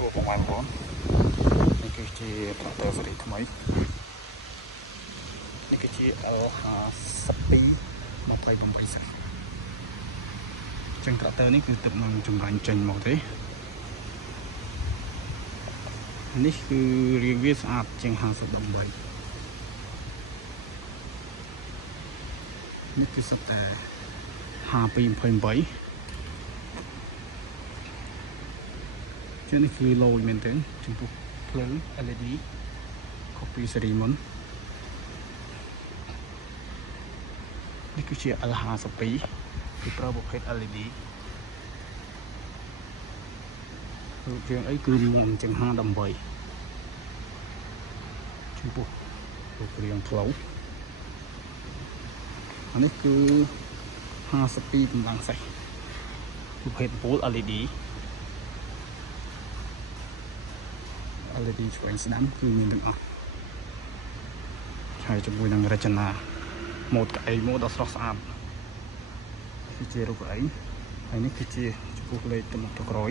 សួរបងប្អូននេះគឺជាត្រាក់ទ័រស៊េរីថ្មីនេះគឺជា L52 28សិនចឹងត្រាក់ទ័រនេះគឺទឹកនឹងចម្រាញ់ចេញមកទេនេះគឺរាងវាស្អាតជាង50 ដង 3នេះគឺសុទ្ធតែ 5228នេះគឺ low មែនទែនចំពោះភ្លើង LED ខុសពីស៊េរីមុននេះគឺជា L52 គឺប្រើប្រភេទ LED រូបរាងអីគឺមុនជាង58ចំពោះរូបរាងផ្លូវអានេះគឺ52កម្លាំងសេះប្រភេទពូល LED ឆ្វេងស្ដាំគឺមានទាំងអស់ហើយជាមួយនឹងរចនាម៉ូដកៅអីម៉ូដដ៏ស្រស់ស្អាតគឺជារូបកៅអីហើយនេះគឺជាចំពោះលេខទៅមុខទៅក្រោយ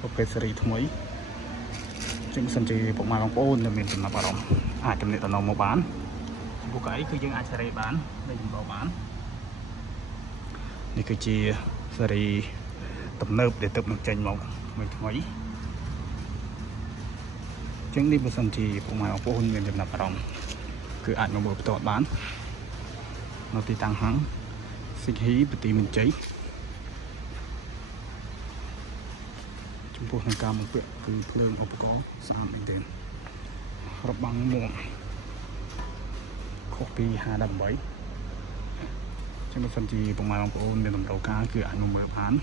ប្រភេទស៊េរីថ្មីចឹងបើសិនជាពុកម៉ែបងប្អូននៅមានចំណាប់អារម្មណ៍អាចទំនាក់ទំនងមកបានចំពោះកៅអីគឺយើងអាចសេរីបានលេខចម្លងបាននេះគឺជាស៊េរីទំនើបដែលទឹកនឹងចេញមកថ្មីចឹងនេះបើសិនជាពុកម៉ែបងប្អូនមានចំណាប់អារម្មណ៍គឺអាចមកមើលផ្ទាល់បាននៅទីតាំងហាងសិចហ៊ីបន្ទាយមានជ័យចំពោះនឹងការមកពាក់គឺភ្លើងឧបករណ៍ស្អាតមែនទែនរបាំងមុំខុសពី58ចឹងបើសិនជាពុកម៉ែបងប្អូនមានតម្រូវការគឺអាចមកមើលបាន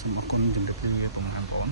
សូមអរគុណជំរាបលាពុកម៉ែបងប្អូន